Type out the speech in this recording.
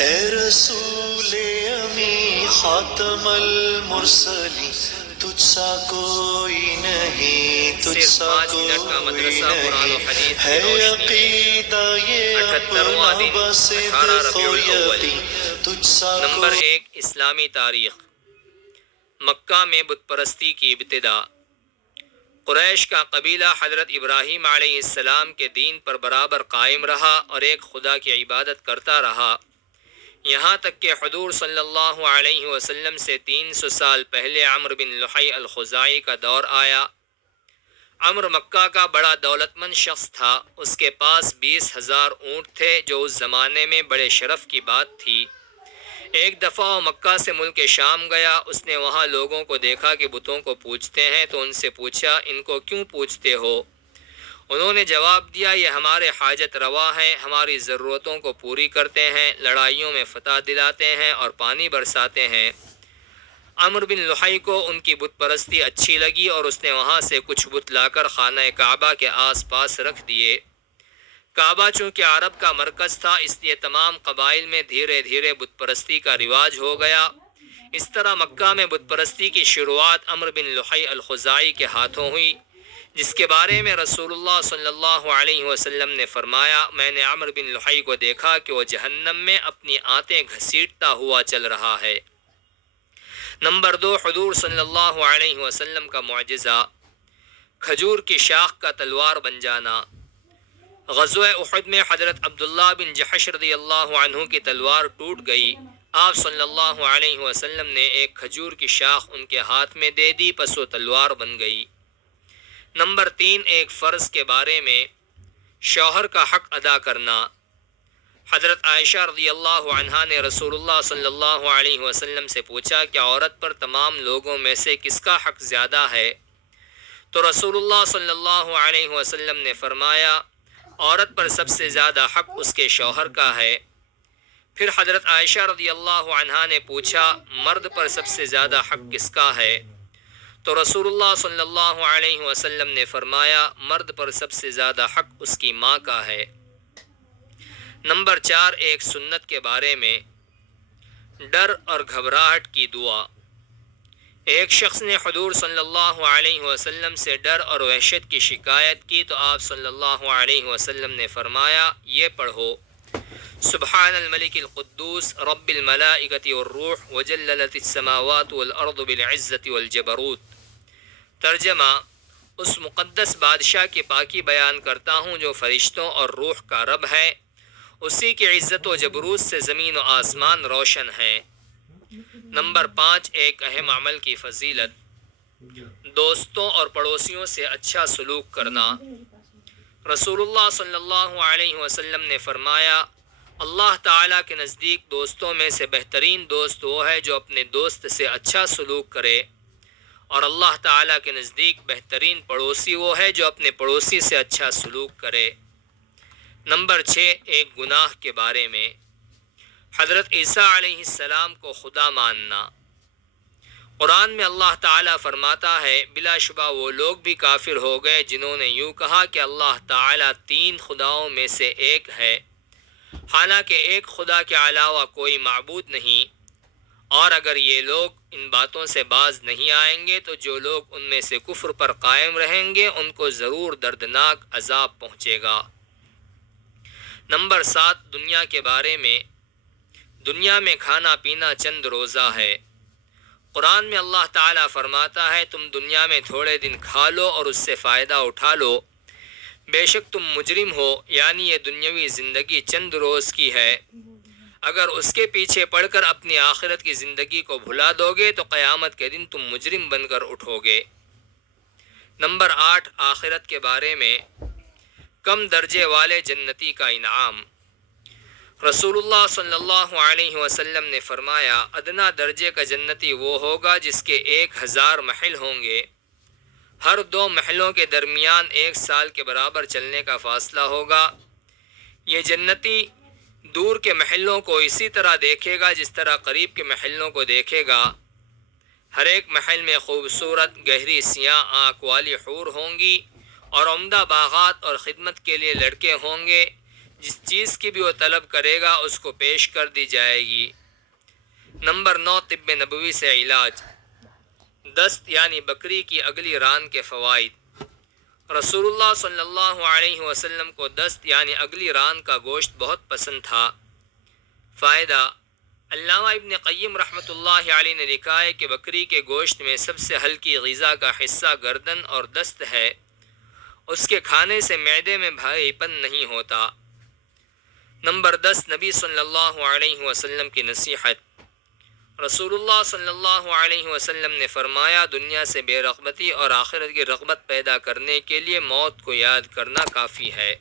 اے رسول امی خاتم المرسلین، تجھ سا کوئی نہیں، تجھ سا کوئی نہیں، ہے عقیدہ یہ اپنا بصدق و یقین، تجھ سا نمبر 1، اسلامی تاریخ۔ مکہ میں بت پرستی کی ابتدا۔ قریش کا قبیلہ حضرت ابراہیم علیہ السلام کے دین پر برابر قائم رہا اور ایک خدا کی عبادت کرتا رہا، یہاں تک کہ حضور صلی اللہ علیہ وسلم سے 300 سال پہلے عمرو بن لحی الخزاعی کا دور آیا۔ عمرو مکہ کا بڑا دولت مند شخص تھا، اس کے پاس 20,000 اونٹ تھے جو اس زمانے میں بڑے شرف کی بات تھی۔ ایک دفعہ وہ مکہ سے ملک شام گیا، اس نے وہاں لوگوں کو دیکھا کہ بتوں کو پوجتے ہیں تو ان سے پوچھا، ان کو کیوں پوجتے ہو؟ انہوں نے جواب دیا، یہ ہمارے حاجت روا ہیں، ہماری ضرورتوں کو پوری کرتے ہیں، لڑائیوں میں فتح دلاتے ہیں اور پانی برساتے ہیں۔ عمرو بن لحی کو ان کی بت پرستی اچھی لگی اور اس نے وہاں سے کچھ بت لا کر خانہ کعبہ کے آس پاس رکھ دیے۔ کعبہ چونکہ عرب کا مرکز تھا، اس لیے تمام قبائل میں دھیرے دھیرے بت پرستی کا رواج ہو گیا۔ اس طرح مکہ میں بت پرستی کی شروعات عمرو بن لحی الخزاعی کے ہاتھوں ہوئی، جس کے بارے میں رسول اللہ صلی اللہ علیہ وسلم نے فرمایا، میں نے عمرو بن لحی کو دیکھا کہ وہ جہنم میں اپنی آنتیں گھسیٹتا ہوا چل رہا ہے۔ نمبر 2، حضور صلی اللہ علیہ وسلم کا معجزہ، کھجور کی شاخ کا تلوار بن جانا۔ غزوہ احد میں حضرت عبداللہ بن جحش رضی اللہ عنہ کی تلوار ٹوٹ گئی، آپ صلی اللہ علیہ وسلم نے ایک کھجور کی شاخ ان کے ہاتھ میں دے دی، پس وہ تلوار بن گئی۔ نمبر 3، ایک فرض کے بارے میں، شوہر کا حق ادا کرنا۔ حضرت عائشہ رضی اللہ عنہا نے رسول اللہ صلی اللہ علیہ وسلم سے پوچھا کہ عورت پر تمام لوگوں میں سے کس کا حق زیادہ ہے؟ تو رسول اللہ صلی اللہ علیہ وسلم نے فرمایا، عورت پر سب سے زیادہ حق اس کے شوہر کا ہے۔ پھر حضرت عائشہ رضی اللہ عنہا نے پوچھا، مرد پر سب سے زیادہ حق کس کا ہے؟ تو رسول اللہ صلی اللہ علیہ وسلم نے فرمایا، مرد پر سب سے زیادہ حق اس کی ماں کا ہے۔ نمبر 4، ایک سنت کے بارے میں، ڈر اور گھبراہٹ کی دعا۔ ایک شخص نے حضور صلی اللہ علیہ وسلم سے ڈر اور وحشت کی شکایت کی تو آپ صلی اللہ علیہ وسلم نے فرمایا، یہ پڑھو، سبحان الملک القدوس رب الملائکۃ والروح وجللت السماوات والارض بالعزۃ والجبروت۔ ترجمہ، اس مقدس بادشاہ کی پاکی بیان کرتا ہوں جو فرشتوں اور روح کا رب ہے، اسی کی عزت و جبروت سے زمین و آسمان روشن ہیں۔ نمبر 5، ایک اہم عمل کی فضیلت، دوستوں اور پڑوسیوں سے اچھا سلوک کرنا۔ رسول اللہ صلی اللہ علیہ وسلم نے فرمایا، اللہ تعالیٰ کے نزدیک دوستوں میں سے بہترین دوست وہ ہے جو اپنے دوست سے اچھا سلوک کرے، اور اللہ تعالیٰ کے نزدیک بہترین پڑوسی وہ ہے جو اپنے پڑوسی سے اچھا سلوک کرے۔ نمبر 6، ایک گناہ کے بارے میں، حضرت عیسیٰ علیہ السلام کو خدا ماننا۔ قرآن میں اللہ تعالیٰ فرماتا ہے، بلا شبہ وہ لوگ بھی کافر ہو گئے جنہوں نے یوں کہا کہ اللہ تعالیٰ 3 خداؤں میں سے ایک ہے، حالانکہ ایک خدا کے علاوہ کوئی معبود نہیں۔ اور اگر یہ لوگ ان باتوں سے باز نہیں آئیں گے تو جو لوگ ان میں سے کفر پر قائم رہیں گے ان کو ضرور دردناک عذاب پہنچے گا۔ نمبر 7، دنیا کے بارے میں، دنیا میں کھانا پینا چند روزہ ہے۔ قرآن میں اللہ تعالیٰ فرماتا ہے، تم دنیا میں تھوڑے دن کھا لو اور اس سے فائدہ اٹھا لو، بے شک تم مجرم ہو، یعنی یہ دنیاوی زندگی چند روز کی ہے، اگر اس کے پیچھے پڑ کر اپنی آخرت کی زندگی کو بھلا دو گے تو قیامت کے دن تم مجرم بن کر اٹھو گے۔ نمبر 8، آخرت کے بارے میں، کم درجے والے جنتی کا انعام۔ رسول اللہ صلی اللہ علیہ وسلم نے فرمایا، ادنا درجے کا جنتی وہ ہوگا جس کے 1000 محل ہوں گے، ہر 2 محلوں کے درمیان 1 سال کے برابر چلنے کا فاصلہ ہوگا۔ یہ جنتی دور کے محلوں کو اسی طرح دیکھے گا جس طرح قریب کے محلوں کو دیکھے گا۔ ہر ایک محل میں خوبصورت گہری سیاہ آنکھ والی حور ہوں گی اور عمدہ باغات اور خدمت کے لیے لڑکے ہوں گے۔ جس چیز کی بھی وہ طلب کرے گا اس کو پیش کر دی جائے گی۔ نمبر 9، طب نبوی سے علاج۔ دست یعنی بکری کی اگلی ران کے فوائد۔ رسول اللہ صلی اللہ علیہ وسلم کو دست یعنی اگلی ران کا گوشت بہت پسند تھا۔ فائدہ: علامہ ابن قیم رحمۃ اللہ علیہ نے لکھا ہے کہ بکری کے گوشت میں سب سے ہلکی غذا کا حصہ گردن اور دست ہے، اس کے کھانے سے معدے میں بھاری پن نہیں ہوتا۔ نمبر 10، نبی صلی اللہ علیہ وسلم کی نصیحت۔ رسول اللہ صلی اللہ علیہ وسلم نے فرمایا، دنیا سے بے رغبتی اور آخرت کی رغبت پیدا کرنے کے لیے موت کو یاد کرنا کافی ہے۔